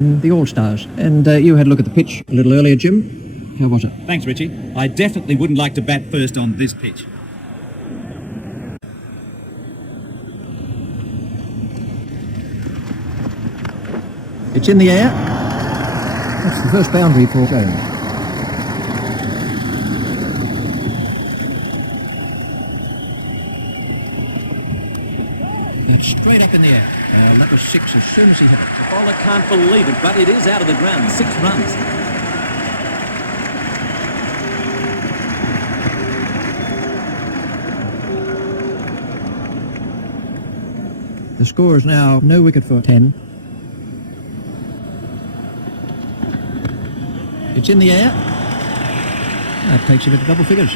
the All-Stars. And you had a look at the pitch a little earlier, Jim. How was it? Thanks, Richie. I definitely wouldn't like to bat first on this pitch. It's in the air. That's the first boundary for Jones. That's straight up in the air. That was 6 as soon as he hit it. The bowler can't believe it, but it is out of the ground. 6 runs. The score is now no wicket for 10. It's in the air. That takes him into double figures.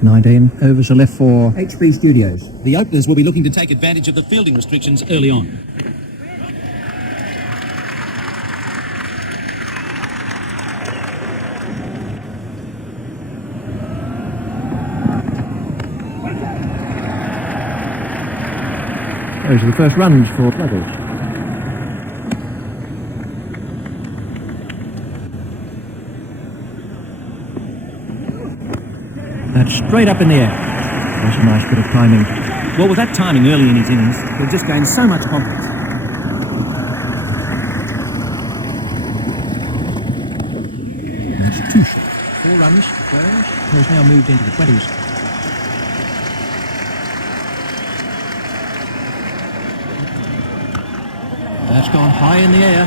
Nineteen overs are left for HB Studios. The openers will be looking to take advantage of the fielding restrictions early on. Those are the first runs for Ruggles. That's straight up in the air. That's a nice bit of timing. Well, with that timing early in his innings, he'll just gain so much confidence. That's 2 short. 4 runs for Jones. He's now moved into the 20s. That's gone high in the air.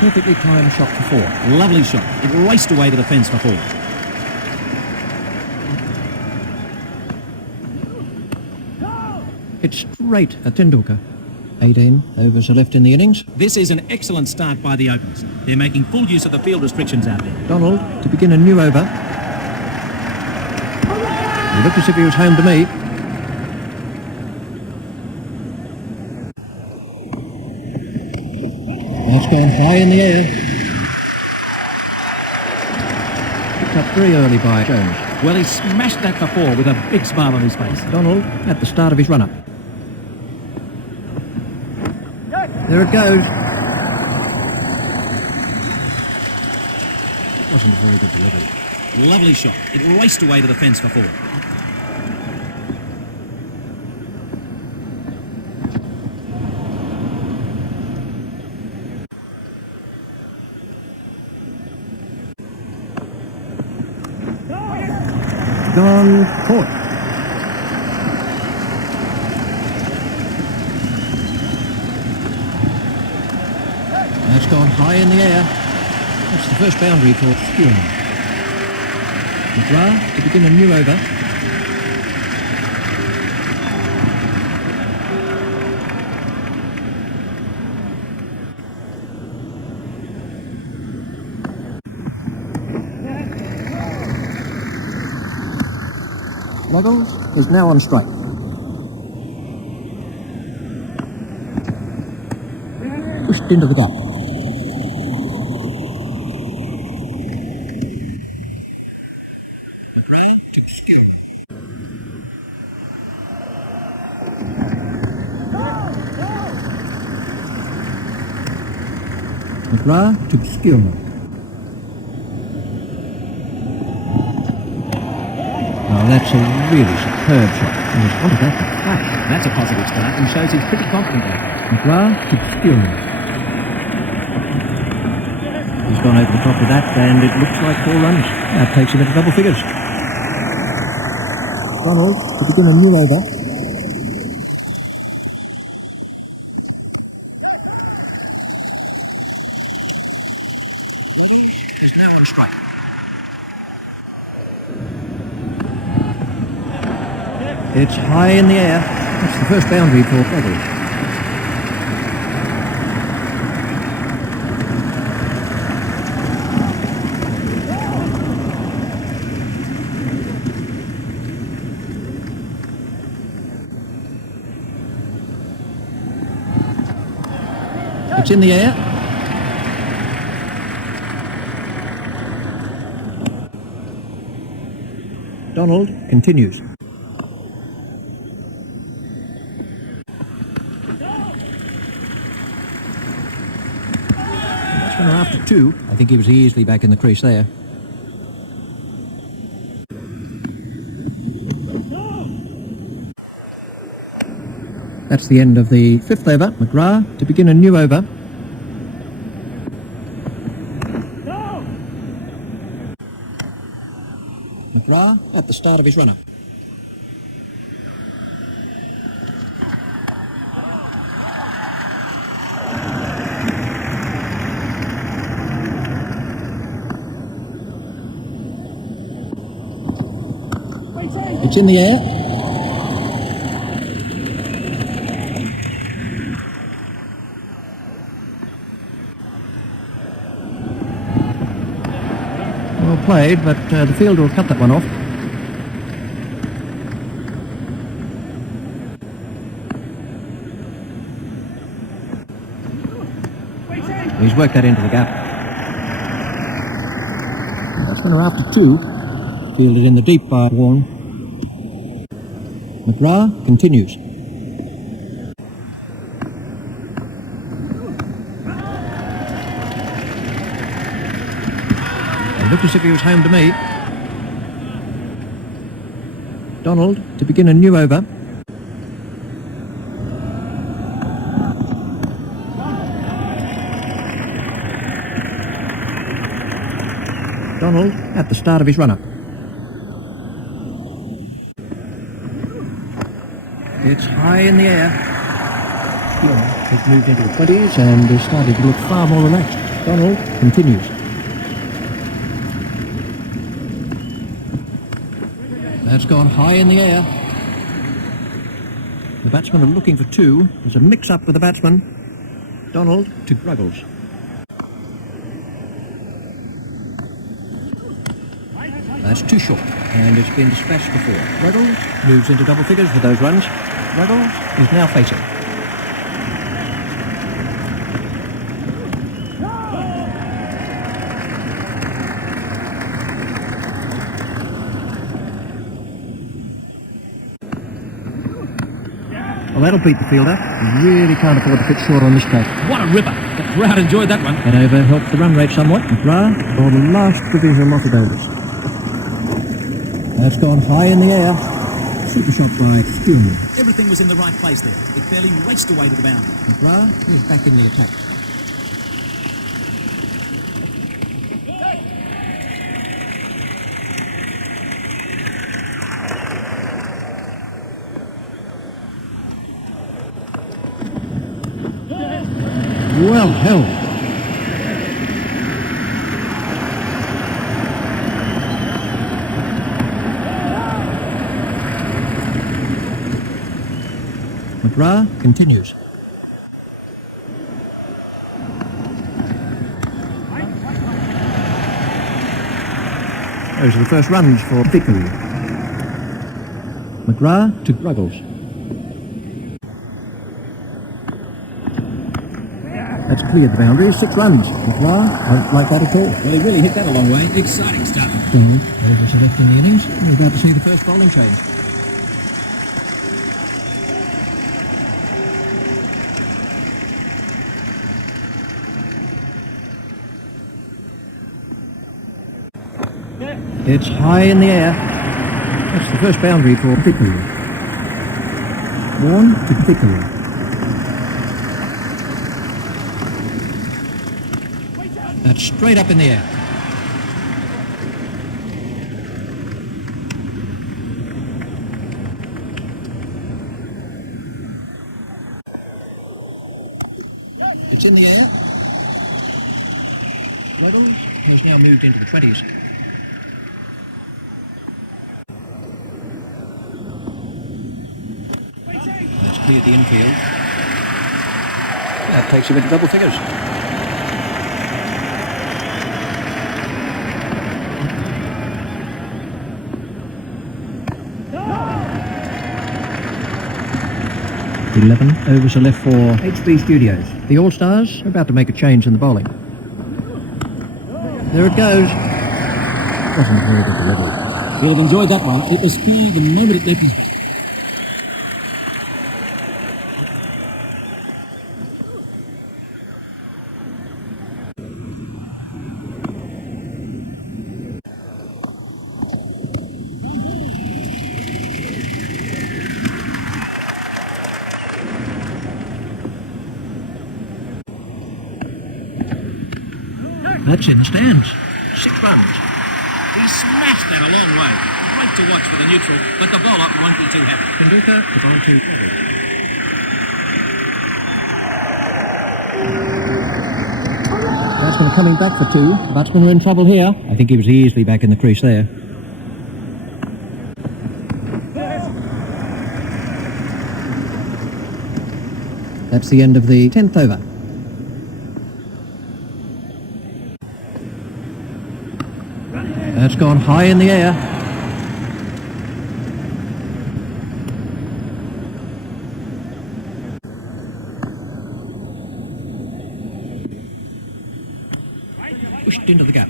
Perfectly timed shot for 4. Lovely shot. It raced away to the fence for 4. It's straight at Tendulkar. 18 overs are left in the innings. This is an excellent start by the openers. They're making full use of the field restrictions out there. Donald to begin a new over. He looked as if he was home to me. That's gone high in the air. Picked up very early by Jones. Well, he smashed that for 4 with a big smile on his face. Donald at the start of his run-up. There it goes. Wasn't a very good delivery. Lovely shot. It raced away to the fence for 4. Gone caught. That's gone high in the air. That's the first boundary for Skewman. McGrath to begin a new over. Ruggles is now on strike. Pushed into the gap. McGrath to Skew. McGrath to Skewman. Oh, that's a really superb shot. He was on that. That's a positive start and shows he's pretty confident there. McGrath to Skewman. He's gone over the top of that and it looks like 4 runs. That takes him into double figures. Donald to begin a new over. Is now on strike. It's high in the air. That's the first boundary for Ruggles. It's in the air. Donald continues. Batsmen are after 2. I think he was easily back in the crease there. That's the end of the 5th over. McGrath to begin a new over. McGrath at the start of his run-up. It's in the air. Well played, but the fielder will cut that one off. He's worked that into the gap. That's going to after 2. Fielded in the deep by Warren. McGrath continues. It looked as if he was home to me. Donald to begin a new over. Donald at the start of his run-up. It's high in the air. He's moved into the 20s and is starting to look far more relaxed. Donald continues. That's gone high in the air. The batsmen are looking for 2. There's a mix-up with the batsman. Donald to Ruggles. That's too short, and it's been dispatched before. Ruggles moves into double figures with those runs. Ruggles is now facing. Well, that'll beat the fielder. He really can't afford to pitch short on this track. What a ripper. The crowd enjoyed that one. That over helped the run rate somewhat. McGrath for the last provision of the overs. That's gone high in the air. Super shot by Stewart. Everything was in the right place there. It fairly raced away to the boundary. McGrath is back in the attack. Well held. McGrath continues. Those are the first runs for Vickery. McGrath to Ruggles. That's cleared the boundary. 6 runs. McGrath won't like that at all. Well, he really hit that a long way. Exciting stuff. Overs are left in the innings. We're about to see the first bowling change. It's high in the air. That's the first boundary for Vickery. Warren to Vickery. That's straight up in the air. It's in the air. Ruggles has now moved into the 20s. That's cleared the infield. That takes him into double figures. 11 overs are left for HB Studios. The All-Stars are about to make a change in the bowling. There it goes. Wasn't very good delivery. You'll have enjoyed that one. It was scored the moment it left. That's in the stands. 6 runs. He smashed that a long way. Great to watch for the neutral, but the bowler won't be too happy. Pinduka to bowl to Batsmen are coming back for 2. Batsmen are in trouble here. I think he was easily back in the crease there. That's the end of the 10th over. That's gone high in the air. Pushed into the gap.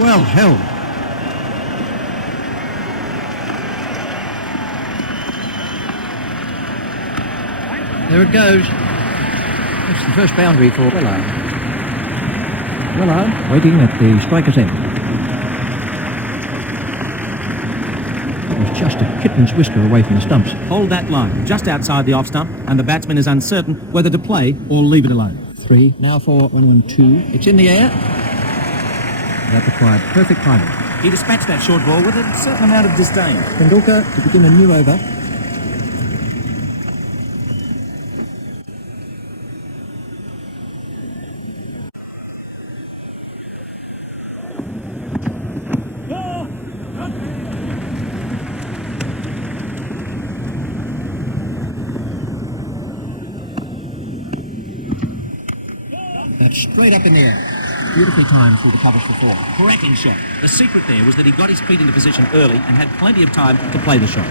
Well held. There it goes. That's the first boundary for Relive. Relive waiting at the striker's end. It was just a kitten's whisker away from the stumps. Hold that line, just outside the off stump, and the batsman is uncertain whether to play or leave it alone. 3, now for 1-1-2. It's in the air. That required perfect timing. He dispatched that short ball with a certain amount of disdain. Pinduka to begin a new over. That's straight up in the air. Beautifully timed through the covers for 4. Cracking shot. The secret there was that he got his feet into position early and had plenty of time to play the shot.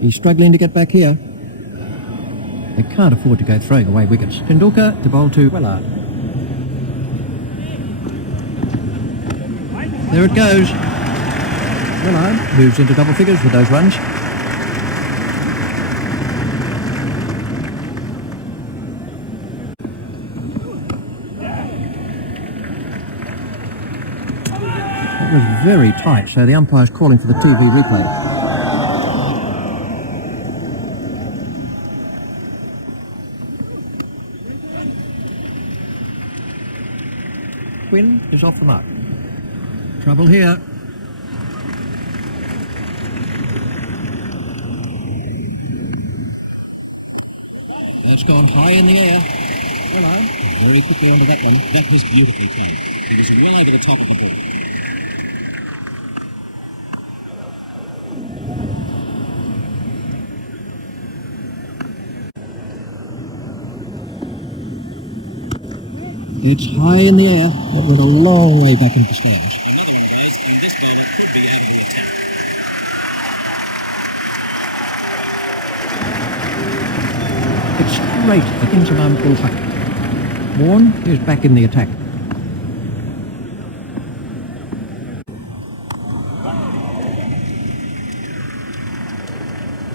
He's struggling to get back here. They can't afford to go throwing away wickets. Pinduka to bowl to Relive. There it goes. Relive moves into double figures with those runs. That was very tight, so the umpire's calling for the TV replay. Quinn is off the mark. Trouble here. That's gone high in the air. Well, very quickly onto that one. That was beautifully timed. He was well over the top of the ball. It's high in the air, but with a long way back into the stands. It's straight against an arm full height. Warren is back in the attack.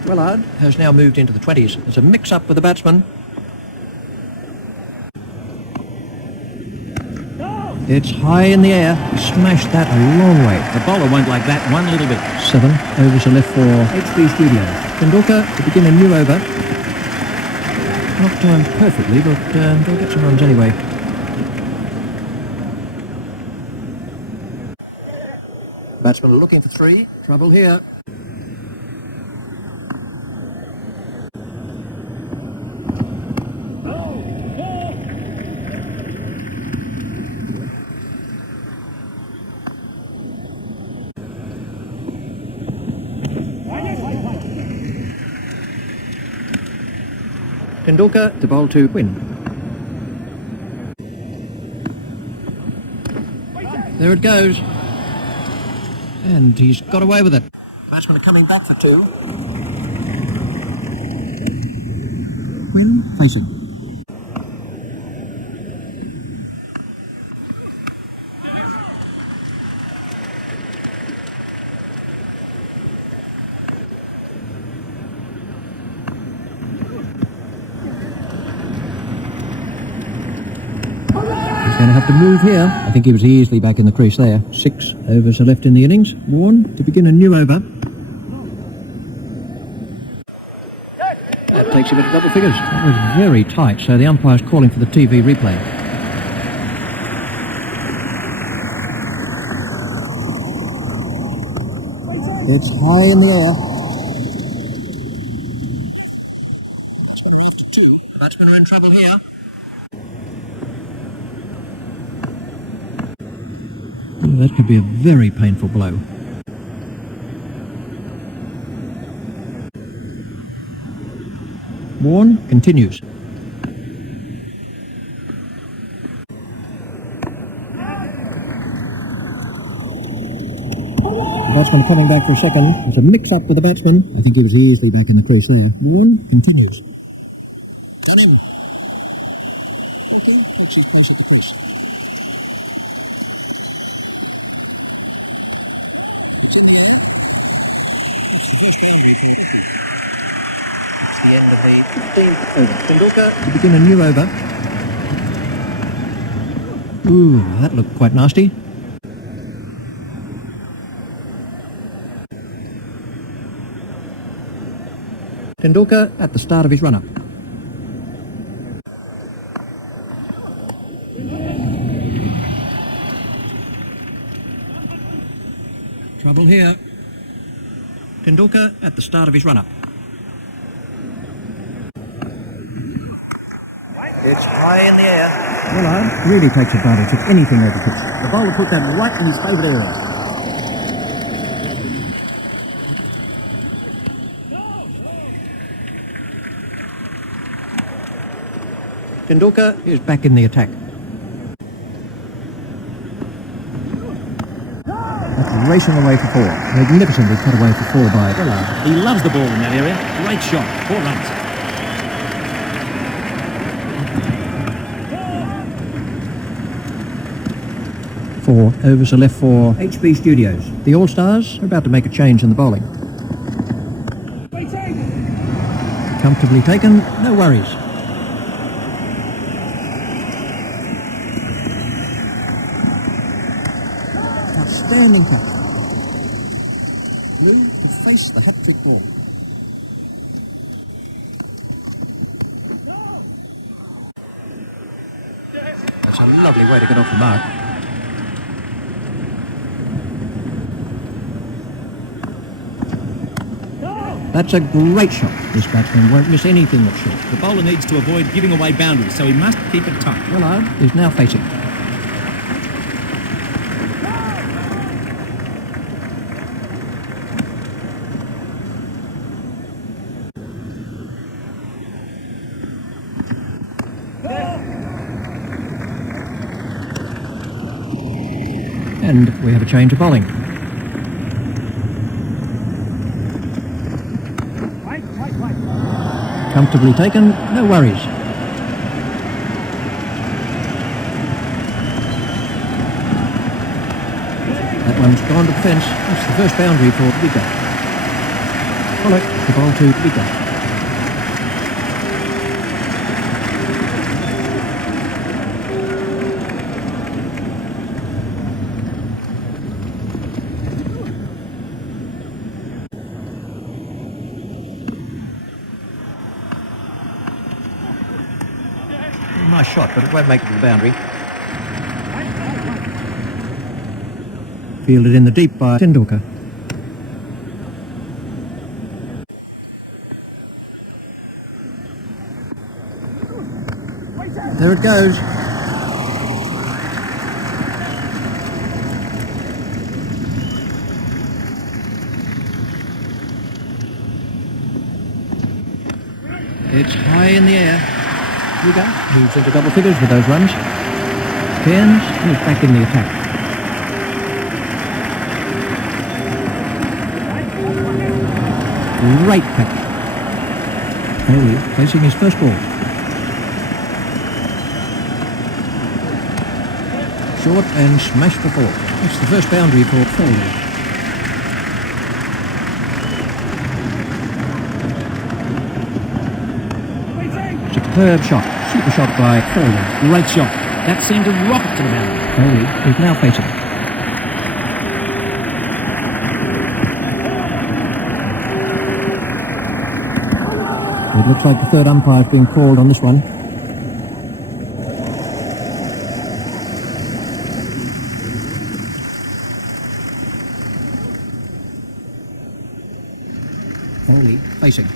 Willard has now moved into the 20s. There's a mix-up with the batsman. It's high in the air. He smashed that a long way. The bowler won't like that one little bit. 7 overs are left for HB Studios. Pinduka to begin a new over. Not timed perfectly, but they'll get some runs anyway. Batsmen are looking for 3. Trouble here. Tendulkar to bowl to win. There it goes. And he's got away with it. Batsmen are coming back for two. Quinn facing. Going to have to move here. I think he was easily back in the crease there. 6 overs are left in the innings. Warren to begin a new over. That takes him into double figures. That was very tight, so the umpire's calling for the TV replay. It's high in the air. Batsmen are after 2. Batsmen are in trouble here. Oh, that could be a very painful blow. Warren continues. The batsman coming back for a second. There's a mix-up with the batsman. I think he was easily back in the crease there. Warren continues. The end of the 15th over. Tendulkar to begin a new over. Ooh, that looked quite nasty. Tendulkar at the start of his run-up. Trouble here. Tendulkar at the start of his run-up. It's high in the air. Relive really takes advantage of anything over pitch. The bowler put that right in his favourite area. Tendulkar is back in the attack. That's racing away for 4. Magnificently cut away for 4 by Relive. He loves the ball in that area. Great shot. 4 runs. Four overs are left for HB Studios. The All-Stars are about to make a change in the bowling. Comfortably taken, no worries. Outstanding cut. Blue to face the hat-trick ball. That's a lovely way to get off the mark. That's a great shot. This batsman won't miss anything that's short. The bowler needs to avoid giving away boundaries, so he must keep it tight. Relive is now facing. And we have a change of bowling. Comfortably taken, no worries. That one's gone to the fence. That's the first boundary for Vika. Follow the ball to Vika. Nice shot, but it won't make it to the boundary. Fielded in the deep by Tendulkar. There it goes. It's high high in the air. Here we go. Moves into double figures with those runs. Turns and is back in the attack. Great catch. Foley facing his first ball. Short and smashed the four. It's the first boundary for Foley. Superb shot. Super shot by Foley. Great shot. That seemed to rocket to the boundary. Foley is now facing. It looks like the third umpire has been called on this one. Foley facing.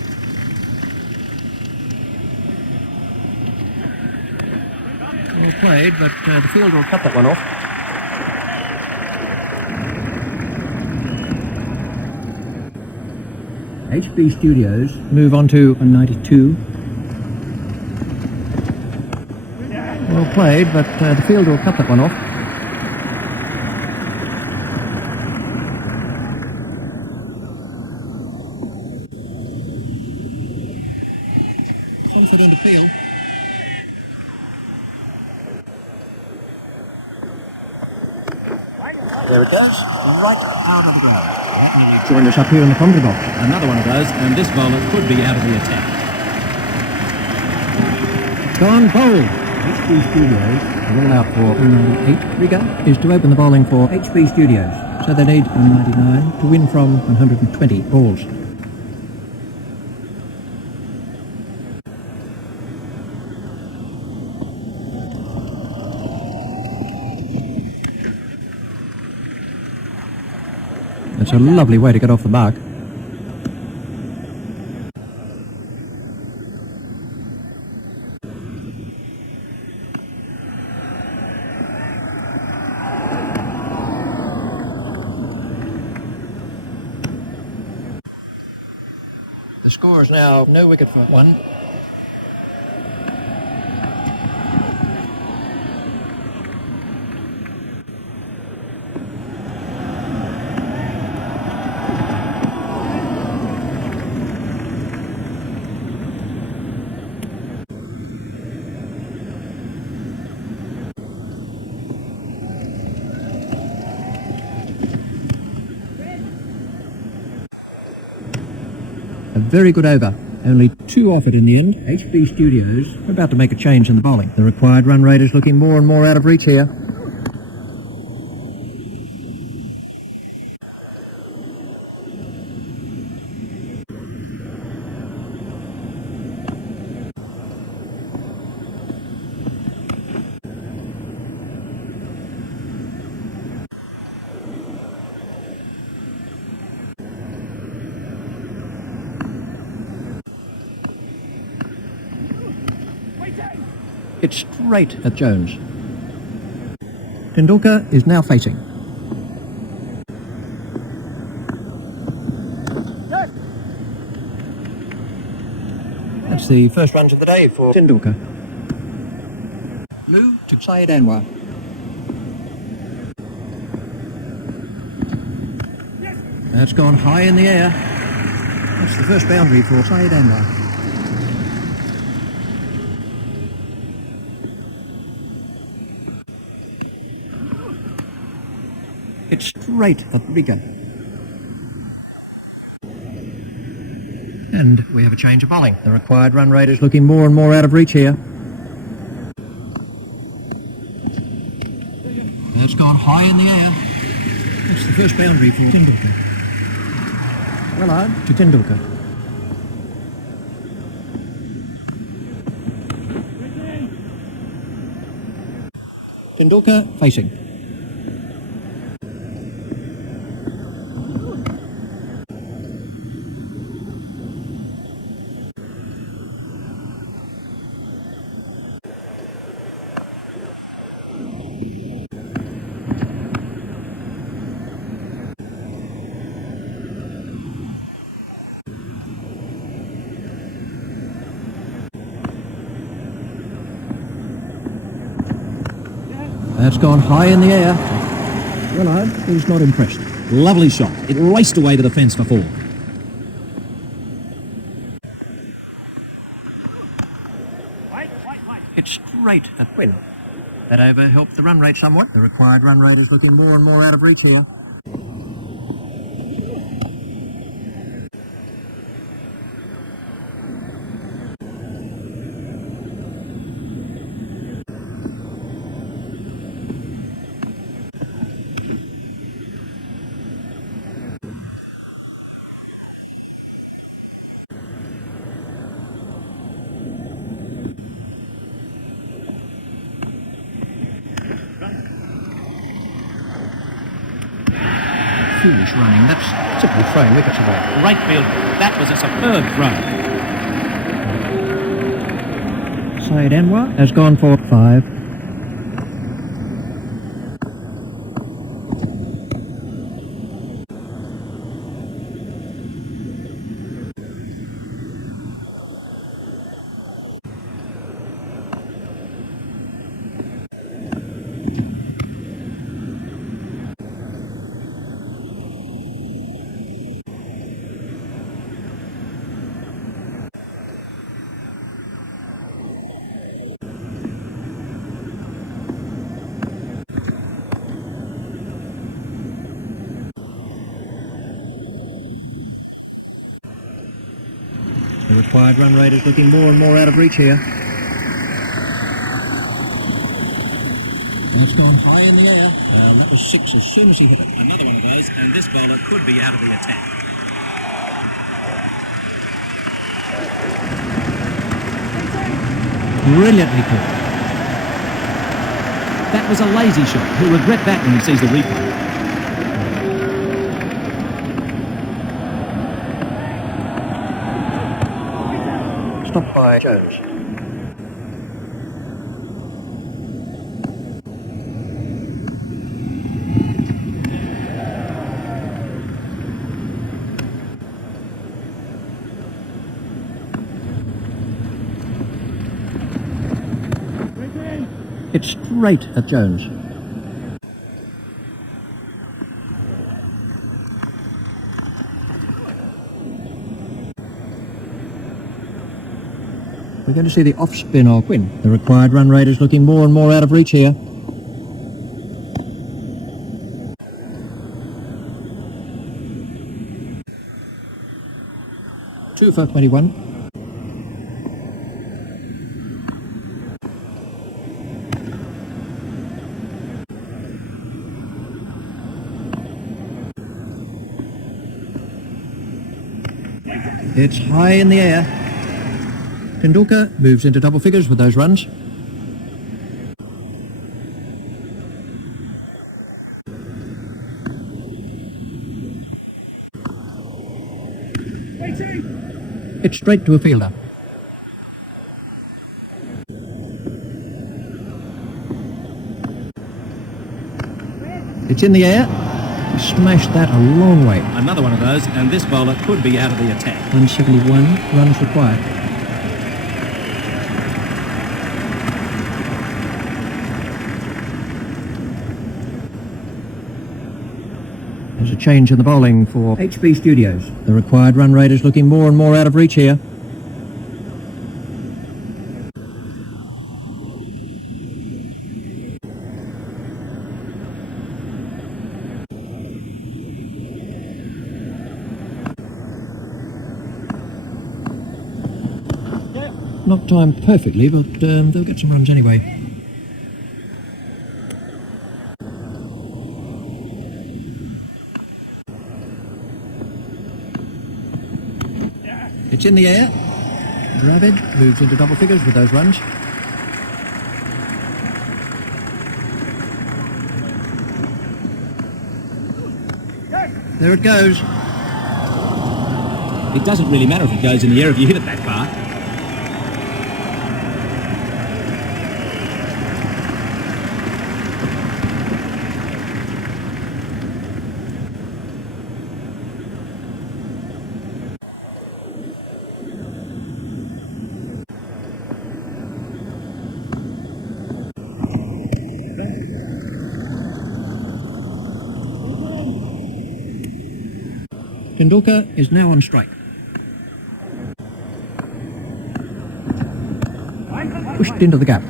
Well played, but the fielder will cut that one off. HB Studios move on to a 92. Well played, but the fielder will cut that one off. Confident appeal. There it goes, right out of the ground. Join us up here in the comedy box. Another one of those, and this bowler could be out of the attack. Gone bowled. HB Studios, a rule out for 98 rigor, is to open the bowling for HB Studios. So they need 199 to win from 120 balls. It's a lovely way to get off the mark. The score is now no wicket for one. A very good over. Only two off it in the end. HB Studios are about to make a change in the bowling. The required run rate is looking more and more out of reach here. It's straight at Jones. Tendulkar is now facing. That's the first runs of the day for Tendulkar. Blue to Syed Anwar. That's gone high in the air. That's the first boundary for Syed Anwar. It's straight at rigor. And we have a change of bowling. The required run rate is looking more and more out of reach here. It's gone high in the air. It's the first boundary for Tendulkar. Well out to Tendulkar. Tendulkar facing. That's gone high in the air. Relive is not impressed. Lovely shot. It raced away to the fence for 4. It's straight at win. That over helped the run rate somewhat. The required run rate is looking more and more out of reach here. Foolish running. That's simply throwing wickets away. Right field. That was a superb throw. Syed Anwar has gone for 5. The required run rate is looking more and more out of reach here. That's gone high in the air. That was 6 as soon as he hit it. Another one of those, and this bowler could be out of the attack. Brilliantly caught. That was a lazy shot. He'll regret that when he sees the replay. Stopped by Jones. It's straight at Jones. We're going to see the off-spin of Quinn. The required run rate is looking more and more out of reach here. Two for 21. It's high in the air. Tendulkar moves into double figures with those runs. It's straight to a fielder. It's in the air. Smashed that a long way. Another one of those, and this bowler could be out of the attack. 171 runs required. There's a change in the bowling for HB Studios. The required run rate is looking more and more out of reach here. Not timed perfectly, but they'll get some runs anyway. It's in the air. Dravid moves into double figures with those runs. There it goes. It doesn't really matter if it goes in the air if you hit it that far. Tendulkar is now on strike. Pushed into the gap.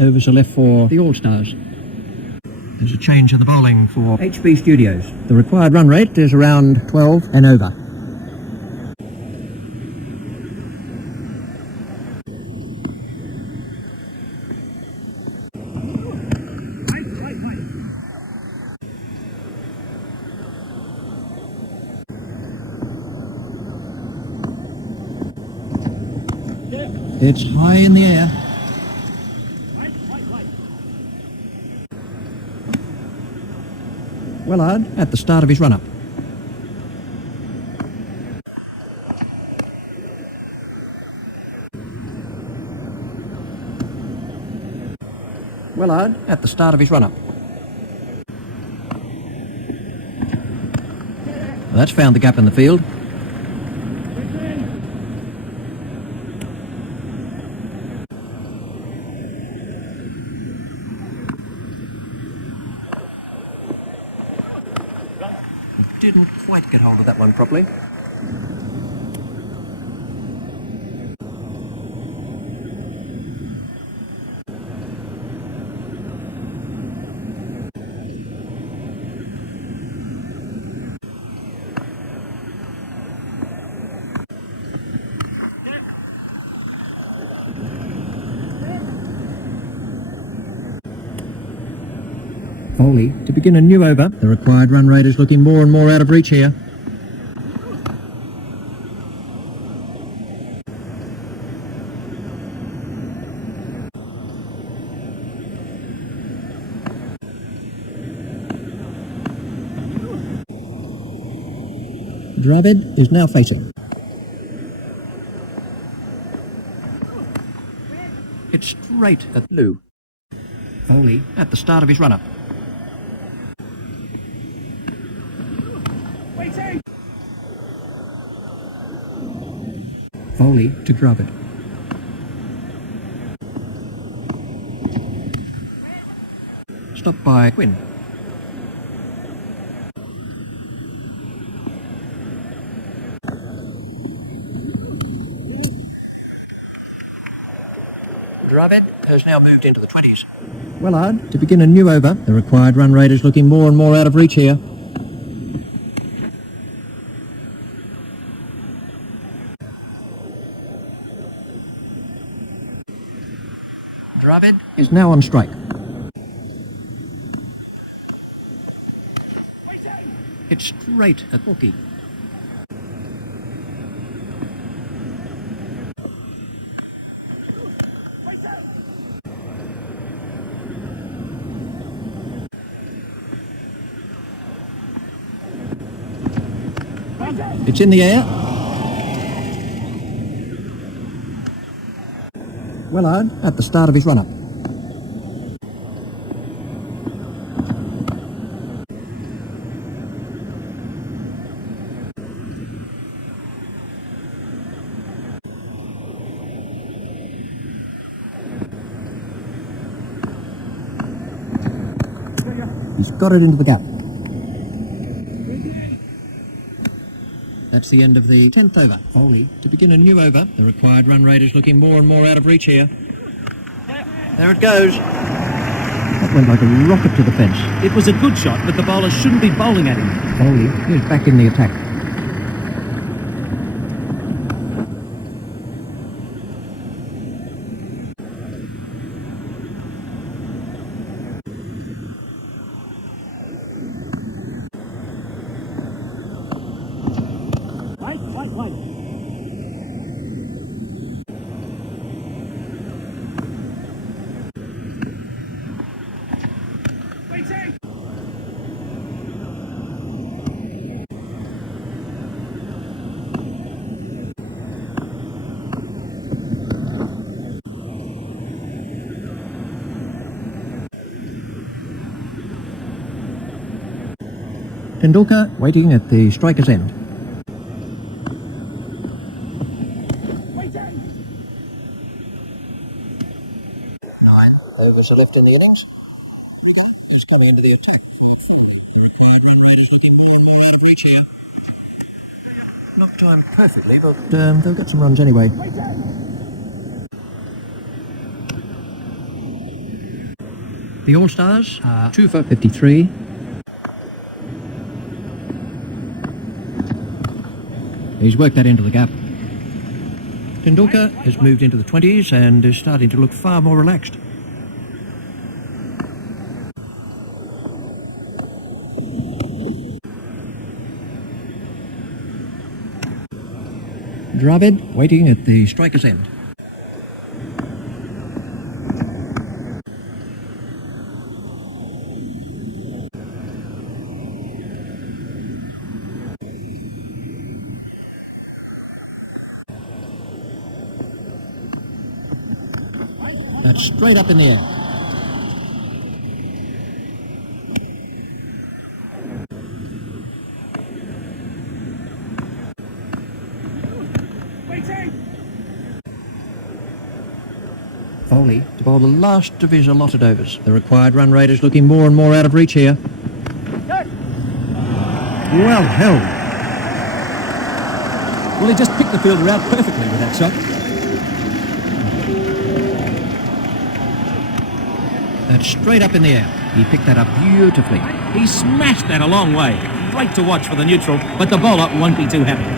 Overs are left for the All-Stars. There's a change in the bowling for HB Studios. The required run rate is around 12 and over. It's high in the air. Willard at the start of his run-up. Willard at the start of his run-up. That's found the gap in the field. Didn't quite get hold of that one properly. Foley to begin a new over. The required run rate is looking more and more out of reach here. Dravid is now facing. It's straight at Lou. Foley at the start of his run-up. Foley to Dravid. Stopped by Quinn. Dravid has now moved into the 20s. Willard to begin a new over. The required run rate is looking more and more out of reach here. Dravid is now on strike. It's straight at Bookie. It's in the air. Willard at the start of his run-up. He's got it into the gap. That's the end of the 10th over. Foley to begin a new over. The required run rate is looking more and more out of reach here. There it goes. That went like a rocket to the fence. It was a good shot, but the bowler shouldn't be bowling at him. Foley is back in the attack. Tendulkar waiting at the striker's end. 9 overs are left in the innings. He's coming into the attack for 40. The required run rate is looking more and more out of reach here. Not timed perfectly, but they'll get some runs anyway. The All-Stars are 2 for 53. He's worked that into the gap. Tendulkar has moved into the 20s and is starting to look far more relaxed. Dravid waiting at the striker's end. That's straight up in the air. Foley to bowl the last of his allotted overs. The required run rate is looking more and more out of reach here. Well held. Well, he just picked the fielder out perfectly with that shot. That's straight up in the air. He picked that up beautifully. He smashed that a long way. Great to watch for the neutral, but the bowler won't be too happy.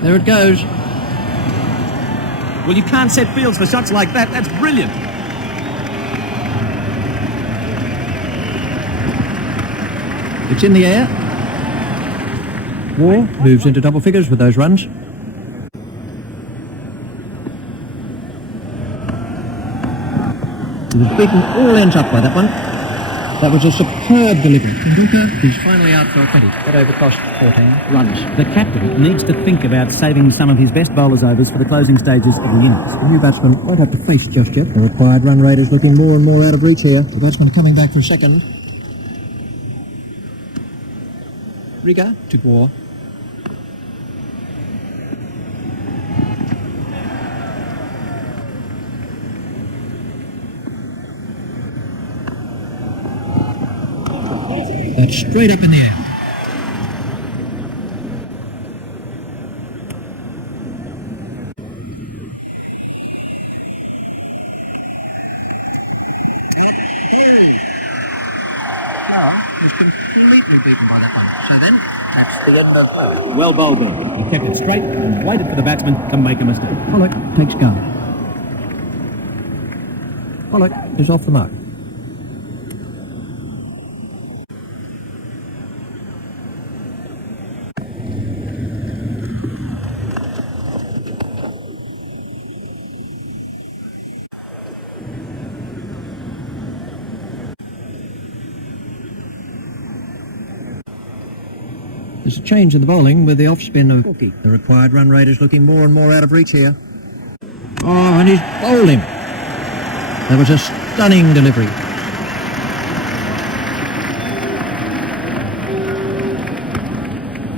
There it goes. Well, you can't set fields for shots like that. That's brilliant. It's in the air. War moves into double figures with those runs. He was beaten all ends up by that one. That was a superb delivery. Tendulkar is finally out for a 20. That over cost 14 runs. The captain needs to think about saving some of his best bowlers' overs for the closing stages of the innings. The new batsman won't have to face just yet. The required run rate is looking more and more out of reach here. The batsman coming back for a second. Riga to War. That's straight up in the air. Was completely beaten by that one. So then, that's the end of play. Well bowled there. He kept it straight and waited for the batsman to make a mistake. Pollock takes guard. Pollock is off the mark. There's a change in the bowling with the off-spin of Corky. The required run rate is looking more and more out of reach here. Oh, and he's bowled him. That was a stunning delivery.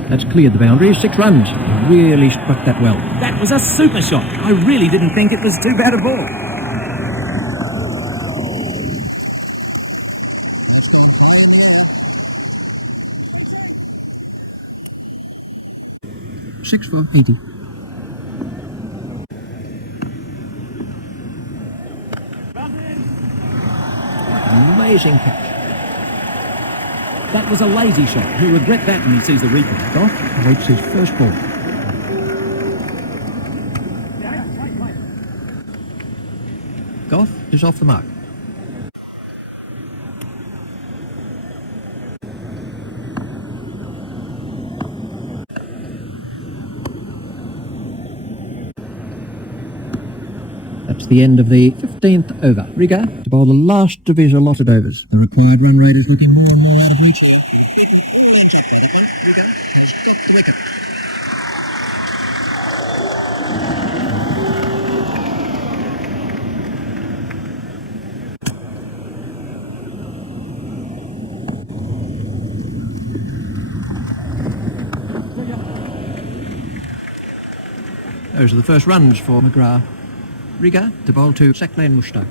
That's cleared the boundary. 6 runs. He really struck that well. That was a super shot. I really didn't think it was too bad a ball. Six for 80. Amazing catch. That was a lazy shot. He'll regret that when he sees the replay. Goff awaits his first ball. Goff is off the mark. That's the end of the 15th over. Riga to bowl the last of his allotted overs. The required run rate is looking more and more out of reach. Riga has got the wicket. Those are the first runs for McGrath. Riga to bowl to Saklan Mushtaq.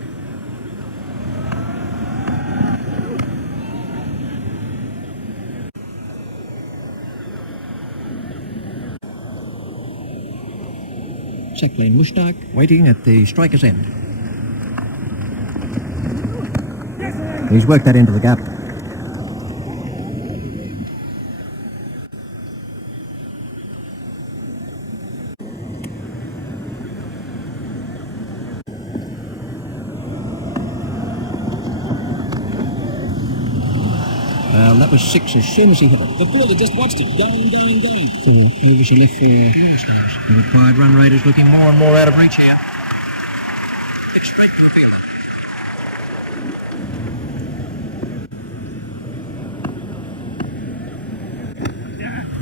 Saklan Mushtaq waiting at the striker's end. He's worked that into the gap. Well, that was 6 as soon as he hit it. The fielder just watched it. Going. Over to left for the required run rate is looking more and more out of reach here. It's straight to the field.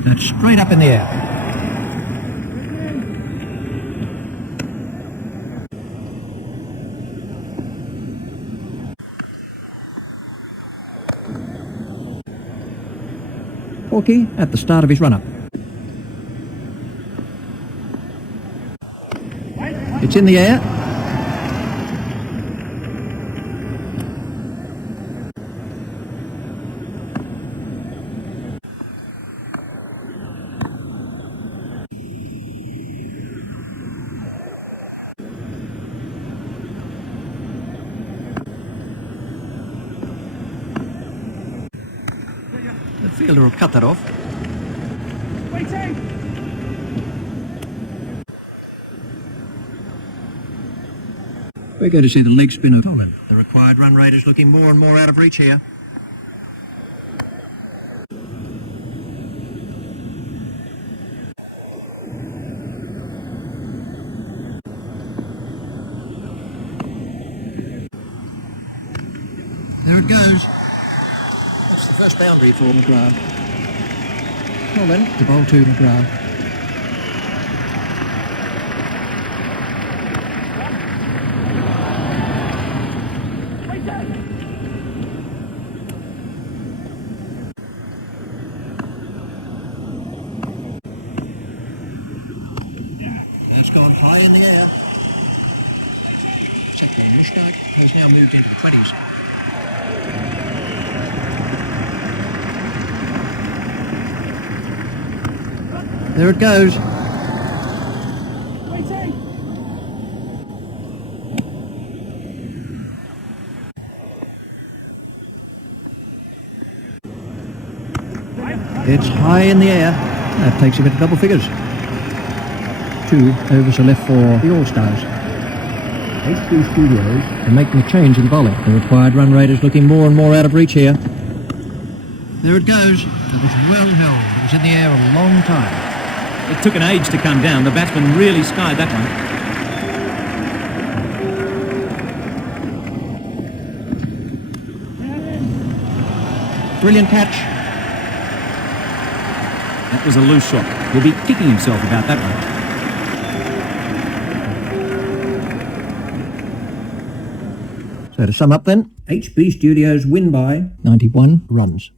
That's straight up in the air. Porky at the start of his run-up. It's in the air. The fielder will cut that off. We're going to see the leg spin of Colin. The required run rate is looking more and more out of reach here. There it goes. That's the first boundary for McGrath. Colin to bowl to McGrath. That's gone high in the air. Saklan Mushtaq has now moved into the 20s. There it goes. It's high in the air. That takes him into double figures. 2 overs to left for the All-Stars. HB Studios are making a change in bowling. The required run rate is looking more and more out of reach here. There it goes. It was well held. It was in the air a long time. It took an age to come down. The batsman really skied that one. Brilliant catch. That was a loose shot. He'll be kicking himself about that one. So to sum up then, HB Studios win by 91 runs.